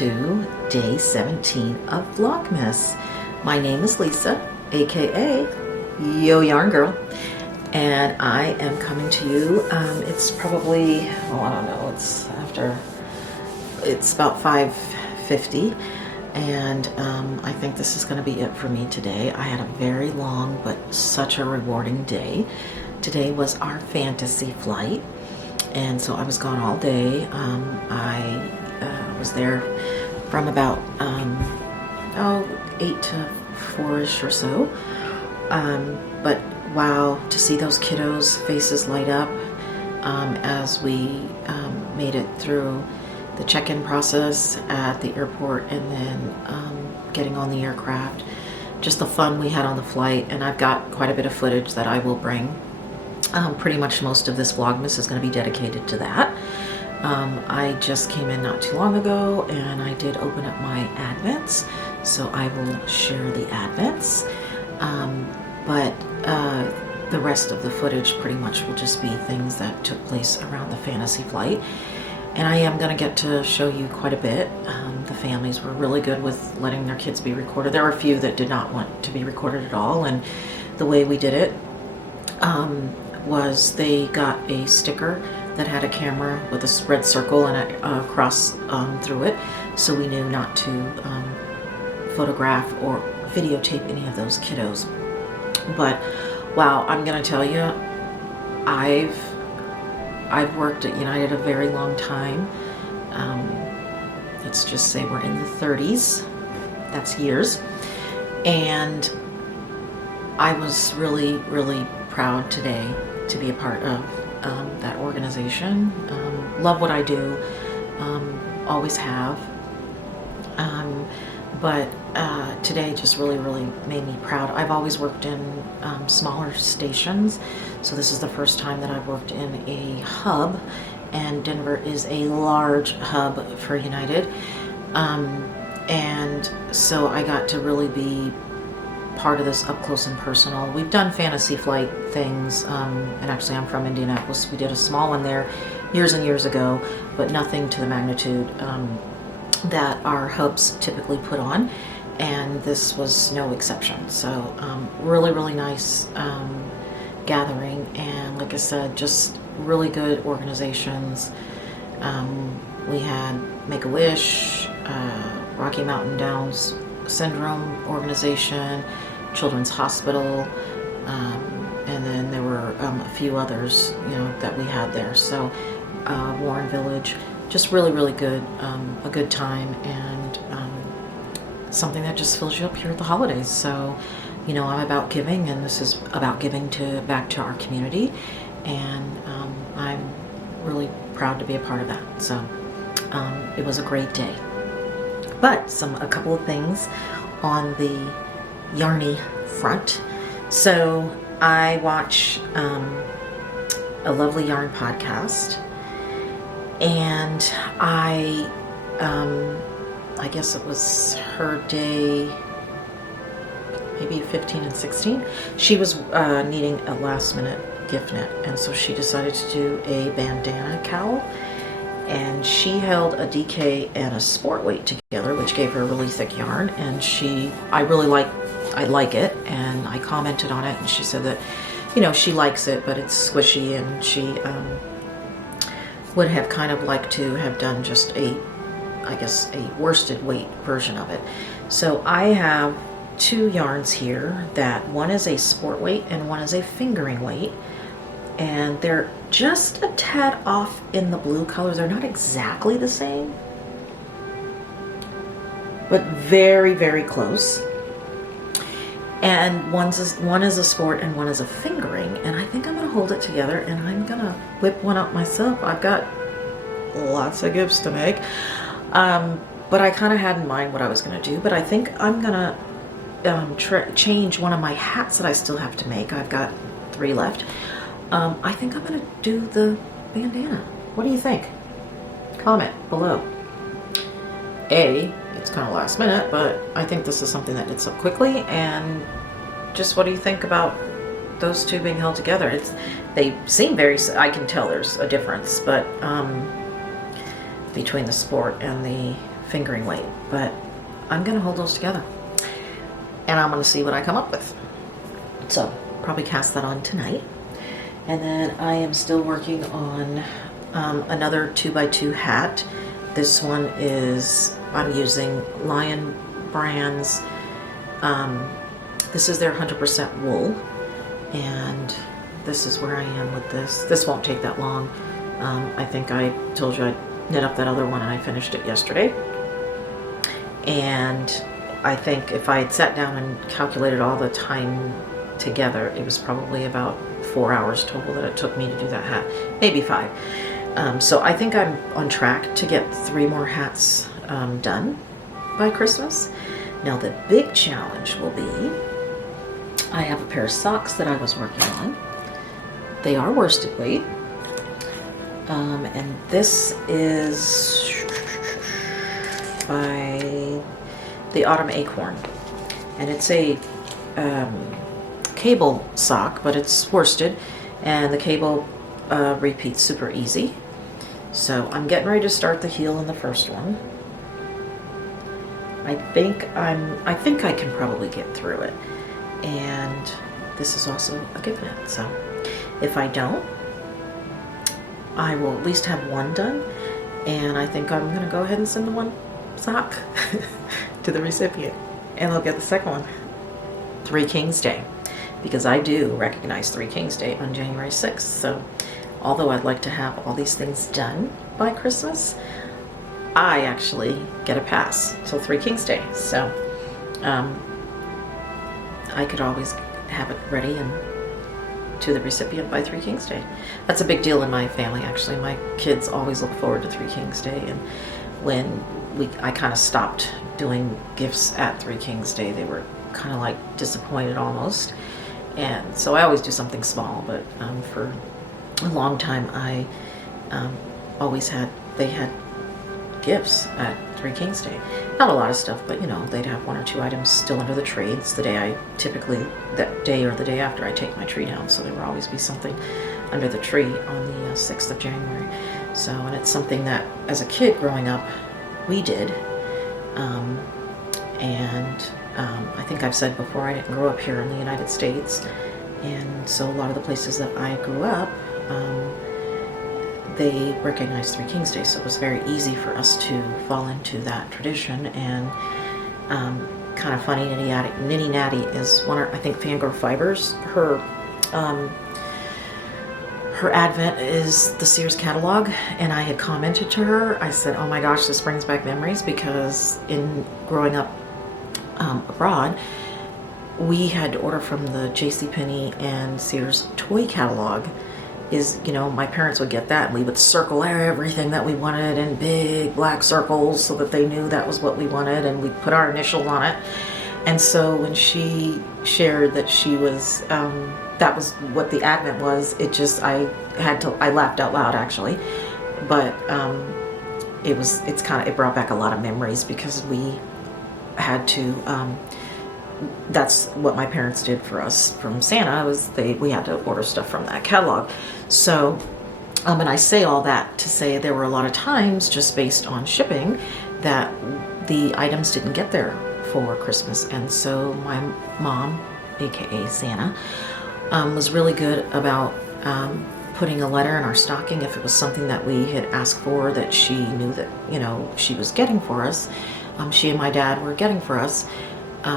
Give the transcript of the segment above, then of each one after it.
to day 17 of Vlogmas. My name is Lisa, aka Yo Yarn Girl, and I am coming to you. It's probably, oh, I don't know, it's about 5:50, and I think this is going to be it for me today. I had a very long but such a rewarding day. Today was our fantasy flight, and so I was gone all day. I was there from about 8 to 4ish or so, but wow, to see those kiddos' faces light up as we made it through the check-in process at the airport, and then getting on the aircraft, just the fun we had on the flight. And I've got quite a bit of footage that I will bring. Pretty much most of this Vlogmas is going to be dedicated to that. I just came in not too long ago, and I did open up my advents, so I will share the advents. But the rest of the footage pretty much will just be things that took place around the fantasy flight. And I am going to get to show you quite a bit. The families were really good with letting their kids be recorded. There were a few that did not want to be recorded at all, and the way we did it was they got a sticker that had a camera with a red circle and a cross through it, so we knew not to photograph or videotape any of those kiddos. But wow, I'm gonna tell you, I've worked at United a very long time. Let's just say we're in the 30s. That's years. And I was really, really proud today to be a part of that organization. Love what I do, always have. But today just really, really made me proud. I've always worked in smaller stations, so this is the first time that I've worked in a hub, and Denver is a large hub for United. And so I got to really be part of this up close and personal. We've done fantasy flight things, and actually I'm from Indianapolis. We did a small one there years and years ago, but nothing to the magnitude that our hubs typically put on, and this was no exception. So really, really nice gathering, and like I said, just really good organizations. We had Make-A-Wish, Rocky Mountain Downs Syndrome organization, Children's Hospital, and then there were a few others, that we had there. So Warren Village, just really, really good, a good time, and something that just fills you up here at the holidays. So, I'm about giving, and this is about giving back to our community, and I'm really proud to be a part of that. So it was a great day. But a couple of things on the yarny front. So I watch a lovely yarn podcast, and I guess it was her day, maybe 15 and 16. She was needing a last minute gift knit, and so she decided to do a bandana cowl. And she held a DK and a sport weight together, which gave her a really thick yarn. And I like it, and I commented on it, and she said that, she likes it, but it's squishy, and she would have kind of liked to have done just a worsted weight version of it. So I have two yarns here, that one is a sport weight and one is a fingering weight. And they're just a tad off in the blue color. They're not exactly the same, but very, very close. And one is a sport and one is a fingering. And I think I'm going to hold it together, and I'm going to whip one up myself. I've got lots of gifts to make. But I kind of had in mind what I was going to do. But I think I'm going to change one of my hats that I still have to make. I've got 3 left. I think I'm going to do the bandana. What do you think? Comment below. It's kind of last minute, but I think this is something that did so quickly. And just what do you think about those two being held together? They seem I can tell there's a difference, but between the sport and the fingering weight, but I'm gonna hold those together and I'm gonna see what I come up with. So probably cast that on tonight. And then I am still working on another 2x2 hat. This one is, I'm using Lion Brands. This is their 100% wool, and this is where I am with this. This won't take that long. I think I told you I'd knit up that other one and I finished it yesterday. And I think if I had sat down and calculated all the time together, it was probably about 4 hours total that it took me to do that hat, maybe 5. So I think I'm on track to get 3 more hats done by Christmas. Now the big challenge will be, I have a pair of socks that I was working on. They are worsted weight. And this is by the Autumn Acorn. And it's a cable sock, but it's worsted, and the cable repeats super easy. So I'm getting ready to start the heel in the first one. I think I can probably get through it. And this is also a gift knit, so if I don't, I will at least have one done, and I think I'm gonna go ahead and send the one sock to the recipient, and they'll get the second one. 3 Kings Day, because I do recognize 3 Kings Day on January 6th, so although I'd like to have all these things done by Christmas, I actually get a pass till 3 Kings Day, so I could always have it ready and to the recipient by 3 Kings Day. That's a big deal in my family, actually. My kids always look forward to 3 Kings Day, and when I kind of stopped doing gifts at 3 Kings Day, they were kind of like disappointed almost. And so I always do something small, but for a long time I they had gifts at 3 Kings Day. Not a lot of stuff, but you know, they'd have 1 or 2 items still under the tree. It's the day that day or the day after I take my tree down, so there will always be something under the tree on the 6th of January. So, and it's something that as a kid growing up we did, I think I've said before, I didn't grow up here in the United States, and so a lot of the places that I grew up, they recognized 3 Kings Day, so it was very easy for us to fall into that tradition. And kind of funny, Nitty Natty is one of, I think, Fangirl Fibers, her Advent is the Sears catalog, and I had commented to her, I said, oh my gosh, this brings back memories, because in growing up abroad, we had to order from the JCPenney and Sears toy catalog. My parents would get that, and we would circle everything that we wanted in big black circles so that they knew that was what we wanted, and we'd put our initials on it. And so when she shared that she was, that was what the Advent was, I laughed out loud actually, but it brought back a lot of memories, because we had to, that's what my parents did for us from Santa, we had to order stuff from that catalog. So, and I say all that to say there were a lot of times, just based on shipping, that the items didn't get there for Christmas. And so my mom, aka Santa, was really good about putting a letter in our stocking if it was something that we had asked for, that she knew that, she was getting for us. She and my dad were getting for us.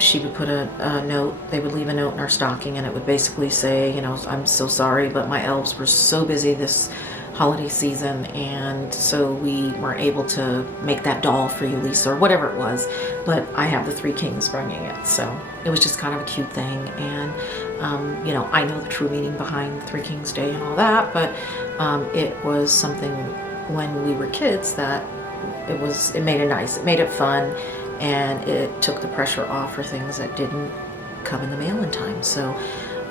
She would put a note, they would leave a note in our stocking, and it would basically say, I'm so sorry, but my elves were so busy this holiday season, and so we weren't able to make that doll for you, Lisa, or whatever it was, but I have the 3 Kings bringing it. So it was just kind of a cute thing. And I know the true meaning behind 3 Kings Day and all that, but it was something when we were kids that it made it nice, it made it fun, and it took the pressure off for things that didn't come in the mail in time. So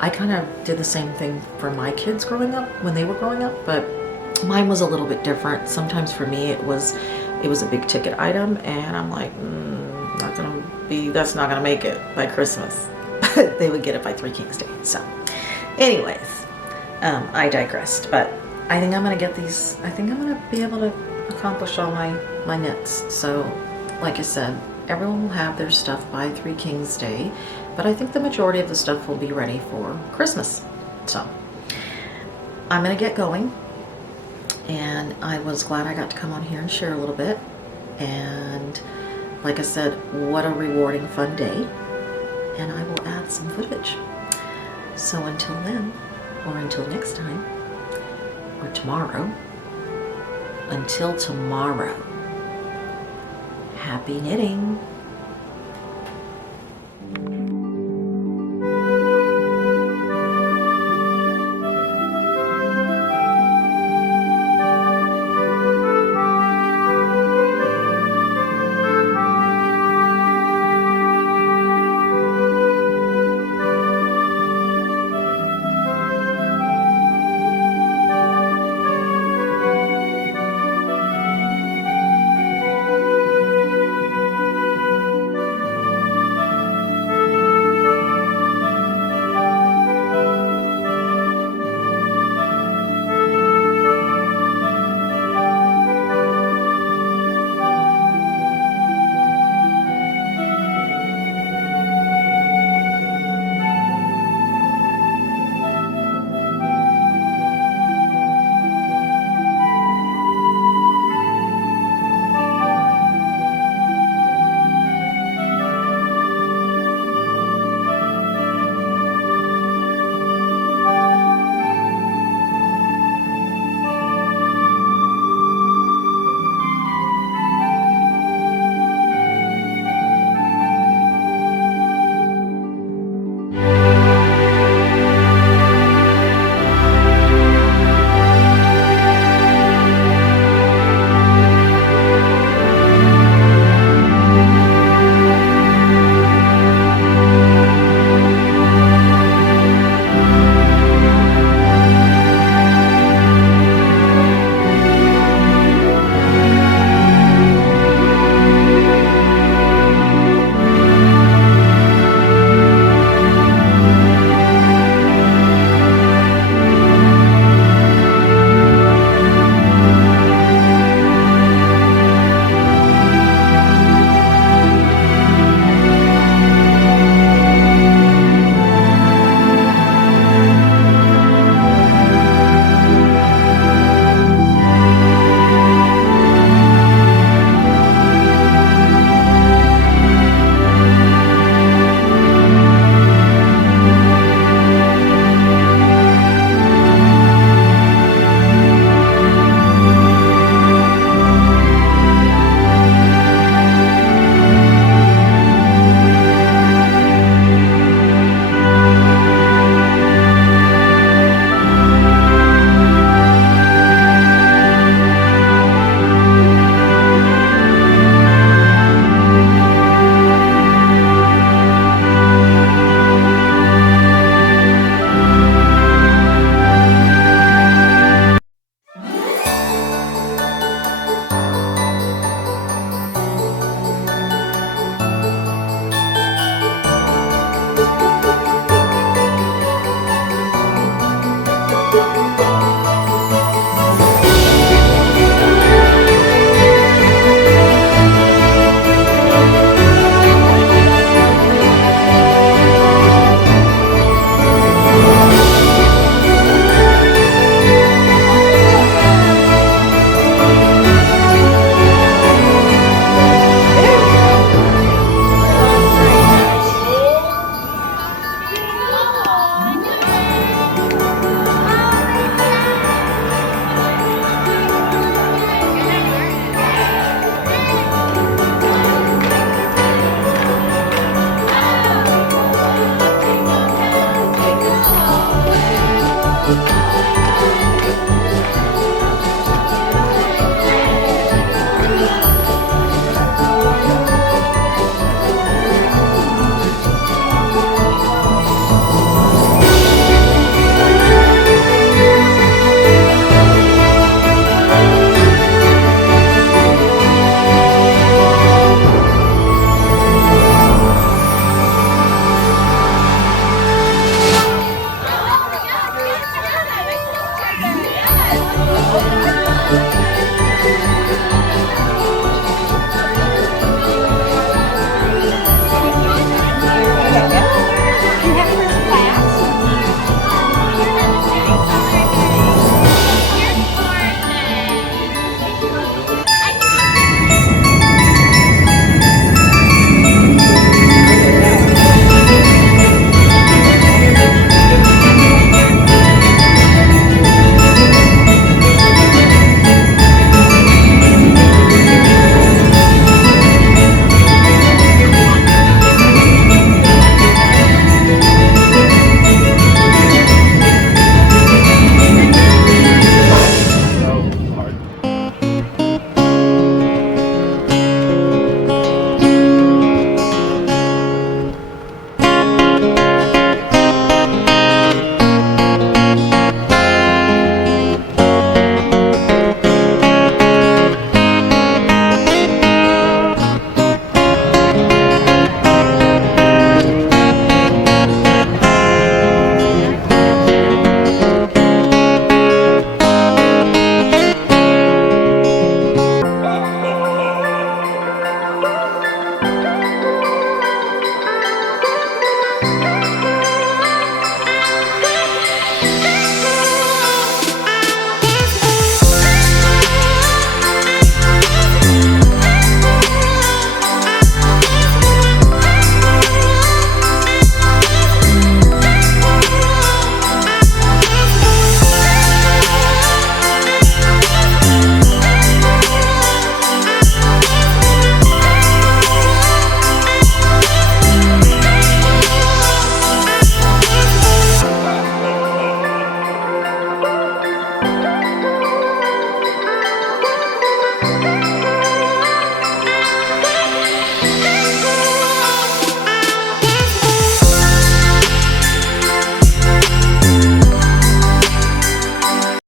I kind of did the same thing for my kids growing up, when they were growing up, but mine was a little bit different. Sometimes for me it was a big ticket item, and I'm like, that's not gonna make it by Christmas. They would get it by 3 Kings Day. So anyways, I digressed, but I think I'm gonna get these, I think I'm gonna be able to accomplish all my knits. So like I said, everyone will have their stuff by 3 Kings Day, but I think the majority of the stuff will be ready for Christmas. So I'm gonna get going, and I was glad I got to come on here and share a little bit. And like I said, what a rewarding, fun day, and I will add some footage. So until then, or until next time, or tomorrow, until tomorrow, happy knitting.